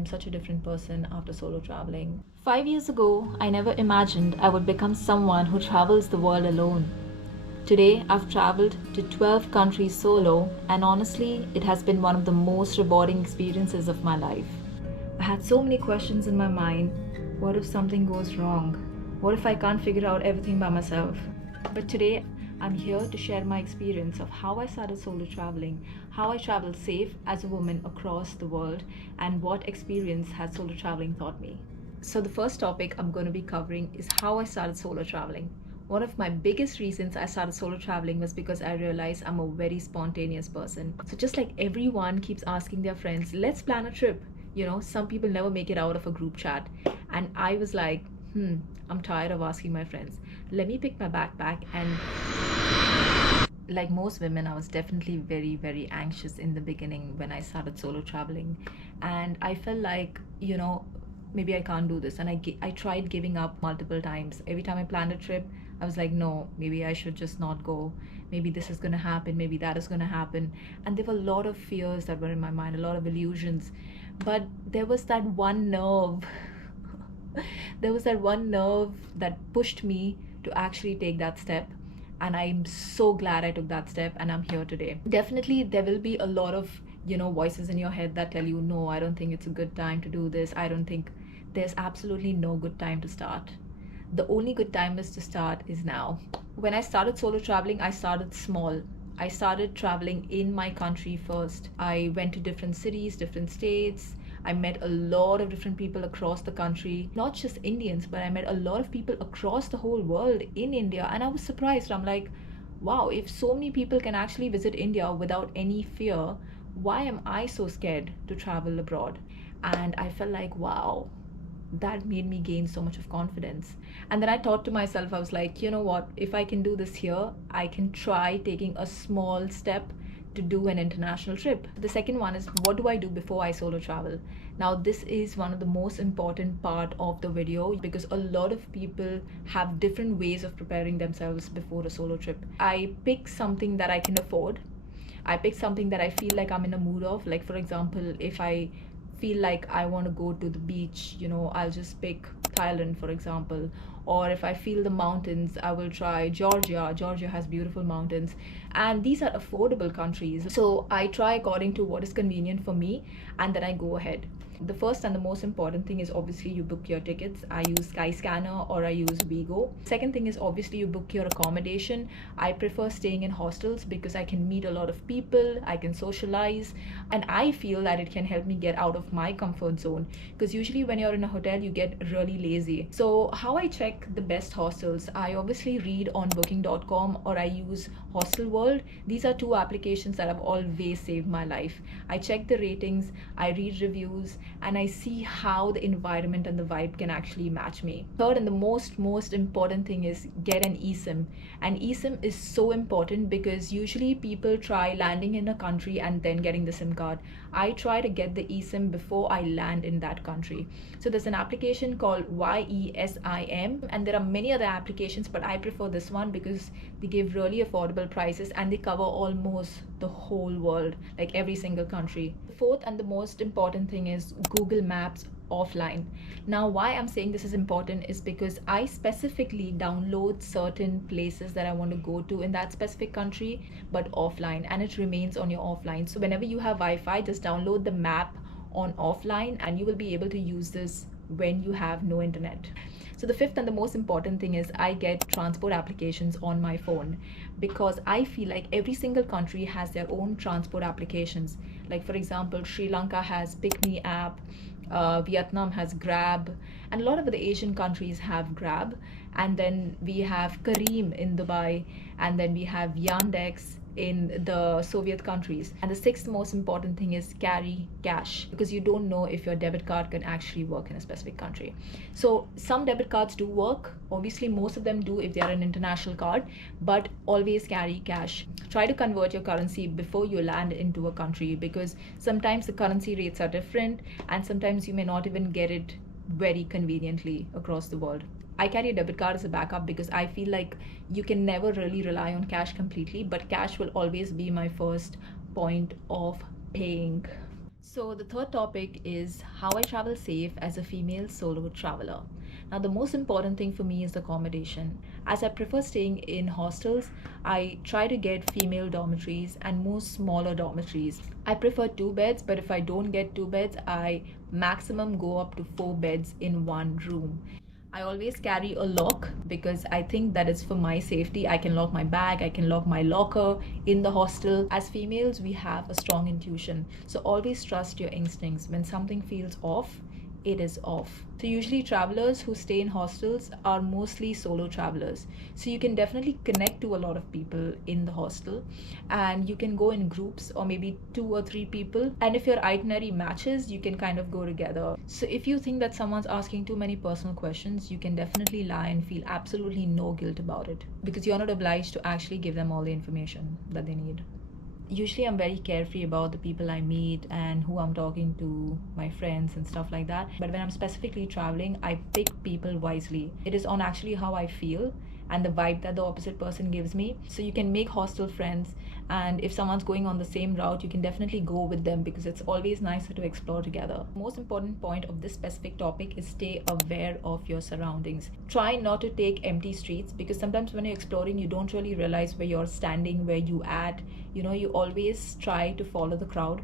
I'm such a different person after solo traveling. 5 years ago, I never imagined I would become someone who travels the world alone. Today, I've traveled to 12 countries solo, and honestly, it has been one of the most rewarding experiences of my life. I had so many questions in my mind. What if something goes wrong? What if I can't figure out everything by myself? But today, I'm here to share my experience of how I started solo traveling, how I traveled safe as a woman across the world, and what experience has solo traveling taught me. So, the first topic I'm going to be covering is how I started solo traveling. One of my biggest reasons I started solo traveling was because I realized I'm a very spontaneous person. So, just like everyone keeps asking their friends, let's plan a trip. Some people never make it out of a group chat. And I was like, I'm tired of asking my friends. Let me pick my backpack. And like most women, I was definitely very, very anxious in the beginning when I started solo traveling. And I felt like, maybe I can't do this. And I tried giving up multiple times. Every time I planned a trip, I was like, no, maybe I should just not go. Maybe this is going to happen. Maybe that is going to happen. And there were a lot of fears that were in my mind, a lot of illusions. But there was that one nerve. There was that one nerve that pushed me to actually take that step. And I'm so glad I took that step and I'm here today. Definitely, there will be a lot of, voices in your head that tell you, no, I don't think it's a good time to do this. I don't think there's absolutely no good time to start. The only good time is to start is now. When I started solo traveling, I started small. I started traveling in my country first. I went to different cities, different states. I met a lot of different people across the country, not just Indians, but I met a lot of people across the whole world in India. And I was surprised. I'm like, wow, if so many people can actually visit India without any fear, why am I so scared to travel abroad? And I felt like, wow, that made me gain so much of confidence. And then I thought to myself, I was like, you know what, if I can do this here, I can try taking a small step to do an international trip. The second one is, what do I do before I solo travel? Now this is one of the most important part of the video because a lot of people have different ways of preparing themselves before a solo trip. I pick something that I can afford. I pick something that I feel like I'm in a mood of. Like, for example, if I feel like I want to go to the beach, I'll just pick Thailand, for example. Or if I feel the mountains, I will try Georgia. Georgia has beautiful mountains. And these are affordable countries. So I try according to what is convenient for me and then I go ahead. The first and the most important thing is obviously you book your tickets. I use Skyscanner or I use Vigo. Second thing is obviously you book your accommodation. I prefer staying in hostels because I can meet a lot of people, I can socialize, and I feel that it can help me get out of my comfort zone. Because usually when you're in a hotel, you get really lazy. So how I check the best hostels, I obviously read on booking.com or I use Hostel World. These are two applications that have always saved my life. I check the ratings, I read reviews, and I see how the environment and the vibe can actually match me. Third and the most important thing is get an eSIM. And eSIM is so important because usually people try landing in a country and then getting the SIM card. I try to get the eSIM before I land in that country. So there's an application called YESIM, and there are many other applications, but I prefer this one because they give really affordable prices and they cover almost the whole world, like every single country. The fourth and the most important thing is Google Maps offline. Now why I'm saying this is important is because I specifically download certain places that I want to go to in that specific country, but offline, and it remains on your offline. So whenever you have Wi-Fi, just download the map on offline and you will be able to use this when you have no internet. So the fifth and the most important thing is I get transport applications on my phone because I feel like every single country has their own transport applications. Like for example, Sri Lanka has PickMe app, Vietnam has Grab, and a lot of the Asian countries have Grab. And then we have Careem in Dubai, and then we have Yandex in the Soviet countries. And the sixth most important thing is carry cash because you don't know if your debit card can actually work in a specific country. So some debit cards do work. Obviously, most of them do if they are an international card, but always carry cash. Try to convert your currency before you land into a country because sometimes the currency rates are different and sometimes you may not even get it very conveniently across the world. I carry a debit card as a backup because I feel like you can never really rely on cash completely, but cash will always be my first point of paying. So, the third topic is how I travel safe as a female solo traveler. Now, the most important thing for me is accommodation. As I prefer staying in hostels, I try to get female dormitories and more smaller dormitories. I prefer two beds, but if I don't get two beds, I maximum go up to four beds in one room. I always carry a lock because I think that is for my safety. I can lock my bag, I can lock my locker in the hostel. As females, we have a strong intuition. So always trust your instincts. When something feels off, it is off. So usually travelers who stay in hostels are mostly solo travelers. So you can definitely connect to a lot of people in the hostel, and you can go in groups or maybe two or three people. And if your itinerary matches, you can kind of go together. So if you think that someone's asking too many personal questions, you can definitely lie and feel absolutely no guilt about it because you're not obliged to actually give them all the information that they need. Usually I'm very carefree about the people I meet and who I'm talking to, my friends and stuff like that. But when I'm specifically traveling, I pick people wisely. It is on actually how I feel and the vibe that the opposite person gives me. So you can make hostel friends, and if someone's going on the same route, you can definitely go with them because it's always nicer to explore together. Most important point of this specific topic is stay aware of your surroundings. Try not to take empty streets because sometimes when you're exploring, you don't really realize where you're standing, where you at. You always try to follow the crowd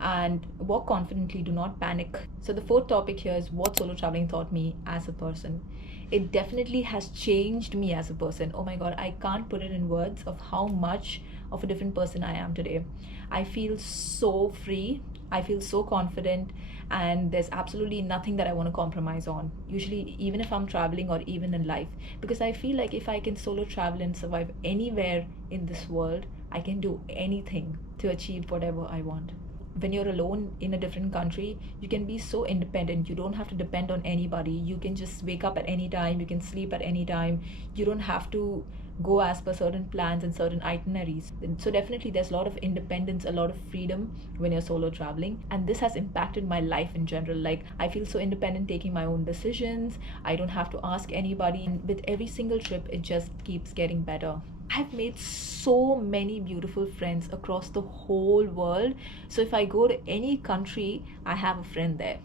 and walk confidently, do not panic. So the fourth topic here is what solo traveling taught me as a person. It definitely has changed me as a person. Oh my god, I can't put it in words of how much of a different person I am today. I feel so free, I feel so confident, and there's absolutely nothing that I want to compromise on. Usually, even if I'm traveling or even in life, because I feel like if I can solo travel and survive anywhere in this world, I can do anything to achieve whatever I want. When you're alone in a different country, you can be so independent. You don't have to depend on anybody. You can just wake up at any time, you can sleep at any time. You don't have to go as per certain plans and certain itineraries. So definitely there's a lot of independence, a lot of freedom when you're solo traveling, and this has impacted my life in general. Like, I feel so independent taking my own decisions. I don't have to ask anybody, and with every single trip it just keeps getting better. I've made so many beautiful friends across the whole world. So if I go to any country, I have a friend there.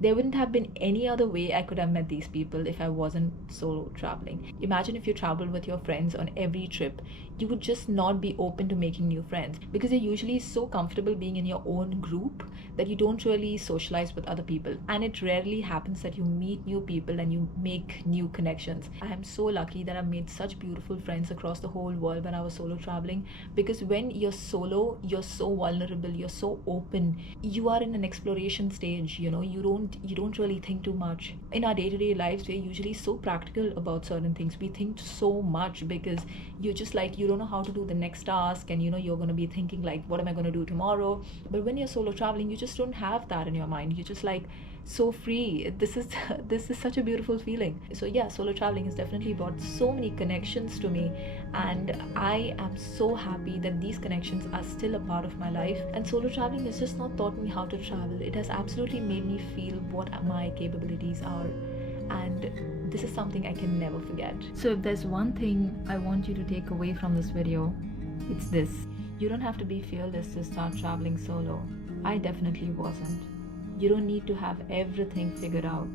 There wouldn't have been any other way I could have met these people if I wasn't solo traveling. Imagine if you traveled with your friends on every trip, you would just not be open to making new friends because you're usually so comfortable being in your own group that you don't really socialize with other people. And it rarely happens that you meet new people and you make new connections. I am so lucky that I've made such beautiful friends across the whole world when I was solo traveling, because when you're solo, you're so vulnerable, you're so open. You are in an exploration stage, you don't really think too much. In our day-to-day lives, we're usually so practical about certain things. We think so much because you're just like, you don't know how to do the next task, and you're going to be thinking like, what am I going to do tomorrow? But when you're solo traveling, you just don't have that in your mind. You're just like so free. This is this is such a beautiful feeling. So yeah, solo traveling has definitely brought so many connections to me, and I am so happy that these connections are still a part of my life. And solo traveling has just not taught me how to travel, it has absolutely made me feel what my capabilities are, and this is something I can never forget. So if there's one thing I want you to take away from this video, it's this: you don't have to be fearless to start traveling solo. I definitely wasn't. You don't need to have everything figured out.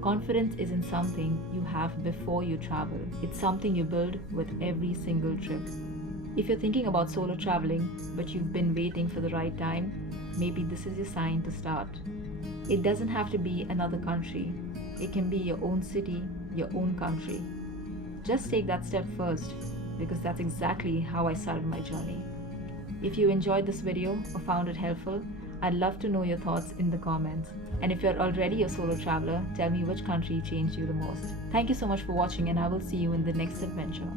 Confidence isn't something you have before you travel. It's something you build with every single trip. If you're thinking about solo traveling, but you've been waiting for the right time, maybe this is your sign to start. It doesn't have to be another country. It can be your own city, your own country. Just take that step first, because that's exactly how I started my journey. If you enjoyed this video or found it helpful, I'd love to know your thoughts in the comments. And if you're already a solo traveler, tell me which country changed you the most. Thank you so much for watching, and I will see you in the next adventure.